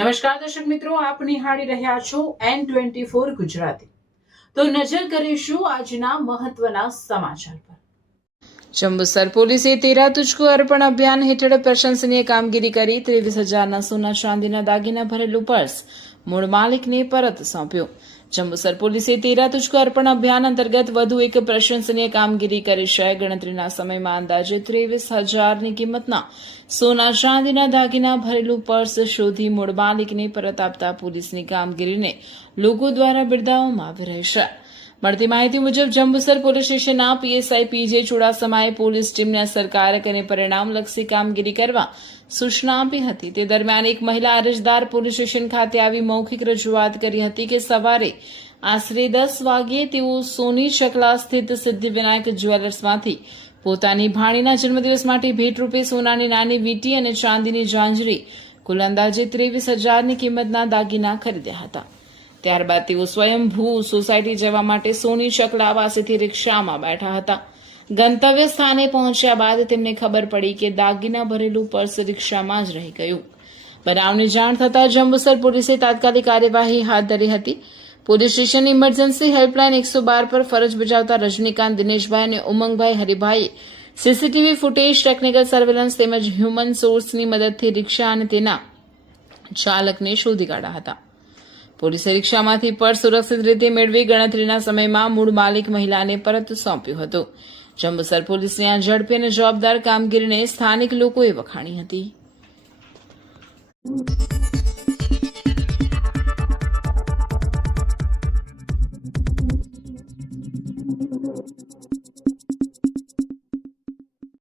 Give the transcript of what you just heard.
નમસ્કાર દર્શક મિત્રો, આપ નિહાળી રહ્યા છો N24 ગુજરાતી। તો નજર કરીશું આજના મહત્વના સમાચાર પર। જંબુસર પોલીસે તેરા તુજકો અર્પણ અભિયાન હેઠળ પ્રશંસનીય કામગીરી કરી 23,000ના સોના ચાંદીના દાગીના ભરેલું પર્સ મૂળ માલિકને પરત સોંપ્યું। જંબુસર પોલીસે તેરા તુજકો અર્પણ અભિયાન અંતર્ગત વધુ એક પ્રશંસનીય કામગીરી કરી છે। ગણતરીના સમયમાં અંદાજે 23,000ની કિંમતના સોના ચાંદીના દાગીના ભરેલું પર્સ શોધી મૂળ માલિકને પરત આપતા પોલીસની કામગીરીને લોકો દ્વારા બિરદાવવામાં આવી રહી છે। મળતી માહિતી મુજબ જંબુસર પોલીસ સ્ટેશનના પીએસઆઈ પીજે ચુડાસમાએ પોલીસ ટીમને અસરકારક અને પરિણામલક્ષી કામગીરી કરવા સૂચના આપી હતી। તે દરમિયાન એક મહિલા અરજદાર પોલીસ સ્ટેશન ખાતે આવી મૌખિક રજૂઆત કરી હતી કે સવારે આશરે 10 વાગ્યે તેઓ સોની ચકલા સ્થિત સિદ્ધિવિનાયક જ્વેલર્સમાંથી પોતાની ભાણીના જન્મદિવસ માટે ભેટરૂપે સોનાની નાની વીંટી અને ચાંદીની ઝાંઝરી કુલ અંદાજે 23,000ની કિંમતના દાગીના ખરીદ્યા હતા। ત્યારબાદ તેઓ સ્વયંભૂ સોસાયટી જવા માટે સોની ચકલા પાસેથી રિક્ષામાં બેઠા હતા। ગંતવ્ય સ્થાને પહોંચ્યા બાદ તેમને ખબર પડી કે દાગીના ભરેલું પર્સ રિક્ષામાં જ રહી ગયું। બનાવની જાણ થતાં જંબુસર પોલીસે તાત્કાલિક કાર્યવાહી હાથ ધરી હતી। પોલીસ સ્ટેશન ઇમરજન્સી હેલ્પલાઇન 112 પર ફરજ બજાવતા રજનીકાંત દિનેશભાઈ અને ઉમંગભાઈ હરિભાઈએ સીસીટીવી ફૂટેજ, ટેકનિકલ સર્વેલન્સ તેમજ હ્યુમન સોર્સની મદદથી રિક્ષા અને તેના ચાલકને શોધી કાઢ્યા હતા। પોલીસે રિક્ષામાંથી પર્સ સુરક્ષિત રીતે મેળવી ગણતરીના સમયમાં મૂળ માલિક મહિલાને પરત સોંપ્યું હતું। જંબુસર પોલીસની આ ઝડપી અને જવાબદાર કામગીરીને સ્થાનિક લોકોએ વખાણી હતી।